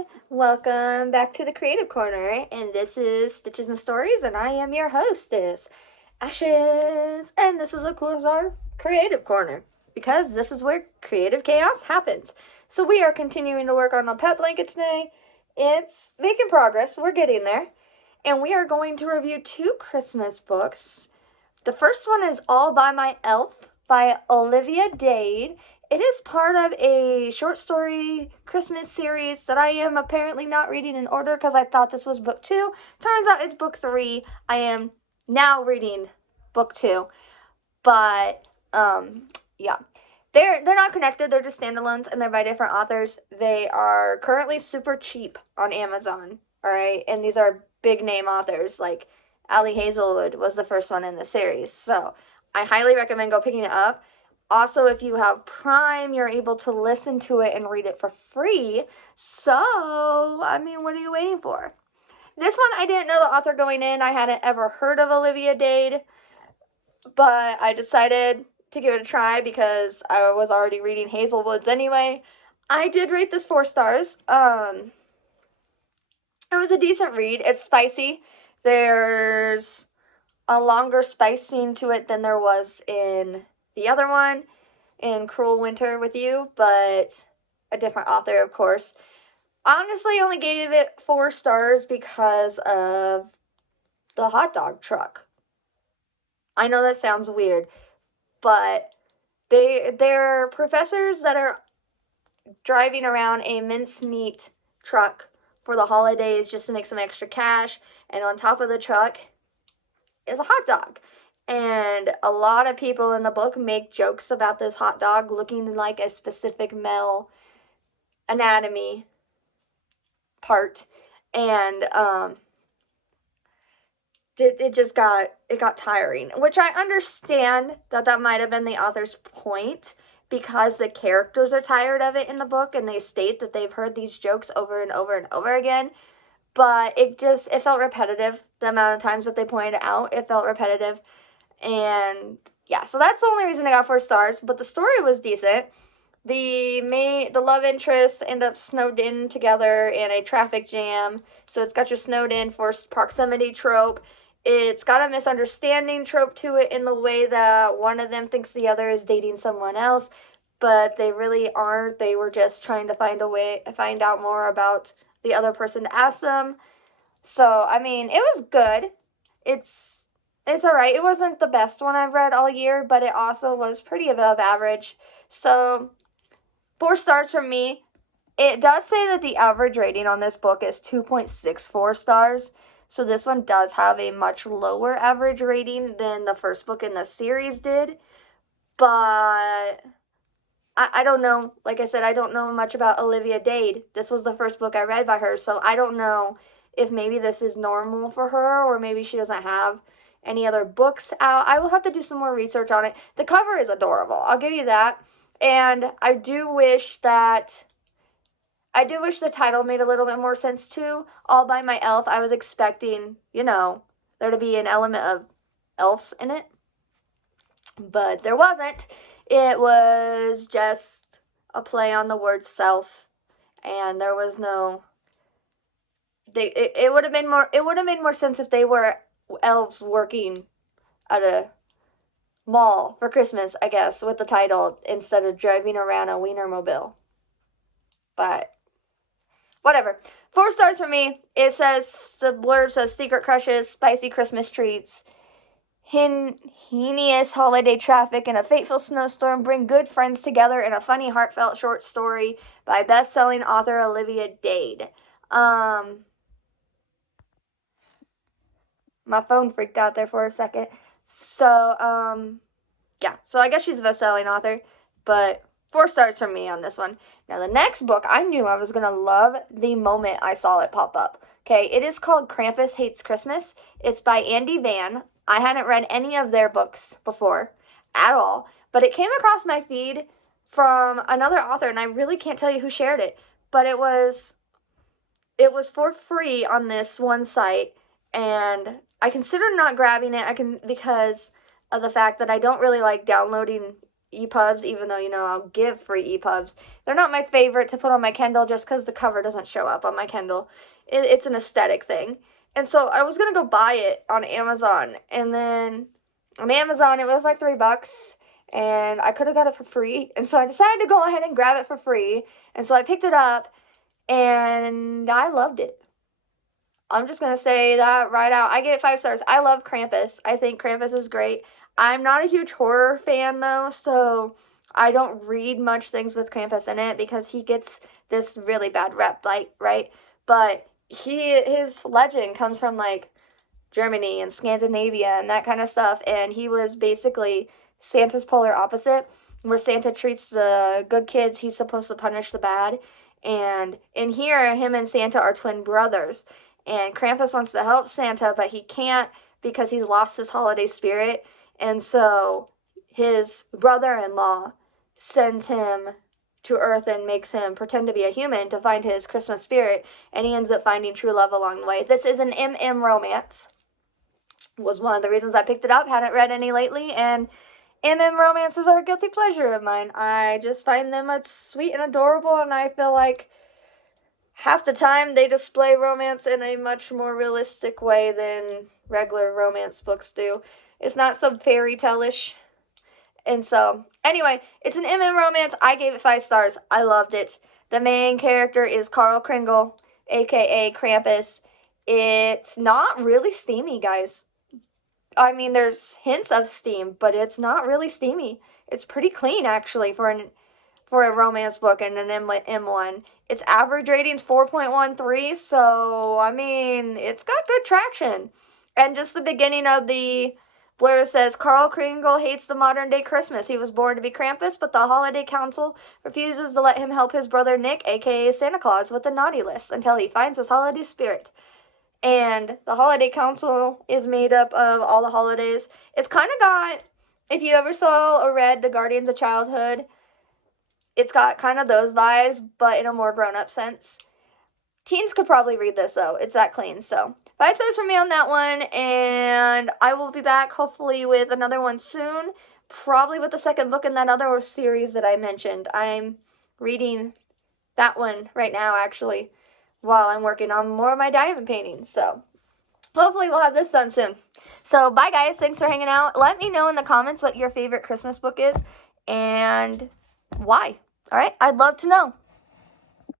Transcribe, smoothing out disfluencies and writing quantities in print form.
everyone. Welcome back to the Creative Corner, and this is Stitches and Stories, and I am your hostess, Ashes, and this is, of course, our Creative Corner, because this is where creative chaos happens. So we are continuing to work on the pet blanket today. It's making progress. We're getting there. And we are going to review two Christmas books. The first one is All by My Elf by Olivia Dade. It is part of a short story Christmas series that I am apparently not reading in order because I thought this was book 2. Turns out it's book 3. I am now reading book 2. But, yeah. They're not connected. They're just standalones, and they're by different authors. They are currently super cheap on Amazon, all right? And these are big-name authors, like Ali Hazelwood was the first one in the series. So I highly recommend go picking it up. Also, if you have Prime, you're able to listen to it and read it for free. So, I mean, what are you waiting for? This one, I didn't know the author going in. I hadn't ever heard of Olivia Dade, but I decided to give it a try because I was already reading Hazelwood's anyway. I did rate this 4 stars. It was a decent read. It's spicy. There's a longer spice scene to it than there was in the other one, in Cruel Winter with You, but a different author, of course. Honestly, I only gave it 4 stars because of the hot dog truck. I know that sounds weird, but they're professors that are driving around a mincemeat truck for the holidays just to make some extra cash, and on top of the truck is a hot dog. And a lot of people in the book make jokes about this hot dog looking like a specific male anatomy part. And it got tiring, which I understand that might have been the author's point, because the characters are tired of it in the book, and they state that they've heard these jokes over and over and over again. But it felt repetitive. The amount of times that they pointed it out, it felt repetitive. And yeah, so that's the only reason I got 4 stars. But the story was decent. The love interest end up snowed in together in a traffic jam. So it's got your snowed in forced proximity trope. It's got a misunderstanding trope to it in the way that one of them thinks the other is dating someone else, but they really aren't. They were just trying to find out more about the other person to ask them. So, I mean, it was good. It's alright. It wasn't the best one I've read all year, but it also was pretty above average. So, 4 stars from me. It does say that the average rating on this book is 2.64 stars. So this one does have a much lower average rating than the first book in the series did. But I don't know. Like I said, I don't know much about Olivia Dade. This was the first book I read by her, so I don't know if maybe this is normal for her, or maybe she doesn't have any other books out. I will have to do some more research on it. The cover is adorable. I'll give you that. And I do wish the title made a little bit more sense too. All by My Elf. I was expecting, there to be an element of elves in it. But there wasn't. It was just a play on the word self. And there was no... It would have made more sense if they were elves working at a mall for Christmas, I guess, with the title, instead of driving around a Wienermobile. But whatever. 4 stars for me. The blurb says secret crushes, spicy Christmas treats, heinous holiday traffic, and a fateful snowstorm bring good friends together in a funny, heartfelt short story by best-selling author Olivia Dade. My phone freaked out there for a second. So, yeah. So I guess she's a best-selling author, but 4 stars from me on this one. Now, the next book, I knew I was going to love the moment I saw it pop up. Okay, it is called Krampus Hates Christmas. It's by Andy Van. I hadn't read any of their books before at all, but it came across my feed from another author, and I really can't tell you who shared it, but it was for free on this one site, and I considered not grabbing it because of the fact that I don't really like downloading EPUBs, even though, I'll give free EPUBs. They're not my favorite to put on my Kindle just because the cover doesn't show up on my Kindle. It's an aesthetic thing. And so I was going to go buy it on Amazon. And then on Amazon, it was like $3. And I could have got it for free. And so I decided to go ahead and grab it for free. And so I picked it up. And I loved it. I'm just going to say that right out. I gave it 5 stars. I love Krampus. I think Krampus is great. I'm not a huge horror fan, though, so I don't read much things with Krampus in it because he gets this really bad rep, like, right? But his legend comes from, like, Germany and Scandinavia and that kind of stuff, and he was basically Santa's polar opposite, where Santa treats the good kids, he's supposed to punish the bad. And in here, him and Santa are twin brothers. And Krampus wants to help Santa, but he can't because he's lost his holiday spirit. And so his brother-in-law sends him to Earth and makes him pretend to be a human to find his Christmas spirit. And he ends up finding true love along the way. This is an MM romance. Was one of the reasons I picked it up. Hadn't read any lately. And MM romances are a guilty pleasure of mine. I just find them sweet and adorable. And I feel like half the time they display romance in a much more realistic way than regular romance books do. It's not so fairy tale-ish. And so, anyway, it's an MM romance. I gave it 5 stars. I loved it. The main character is Carl Kringle, aka Krampus. It's not really steamy, guys. I mean, there's hints of steam, but it's not really steamy. It's pretty clean, actually, for a romance book and an M1. Its average rating's 4.13, so, I mean, it's got good traction. And just the beginning of the blurb says, Carl Kringle hates the modern-day Christmas. He was born to be Krampus, but the Holiday Council refuses to let him help his brother Nick, a.k.a. Santa Claus, with the naughty list until he finds his holiday spirit. And the Holiday Council is made up of all the holidays. It's kind of got, if you ever saw or read The Guardians of Childhood, it's got kind of those vibes, but in a more grown-up sense. Teens could probably read this, though. It's that clean, so 5 stars for me on that one, and I will be back, hopefully, with another one soon, probably with the second book in that other series that I mentioned. I'm reading that one right now, actually, while I'm working on more of my diamond paintings, so hopefully we'll have this done soon. So, bye, guys. Thanks for hanging out. Let me know in the comments what your favorite Christmas book is, and why. All right? I'd love to know.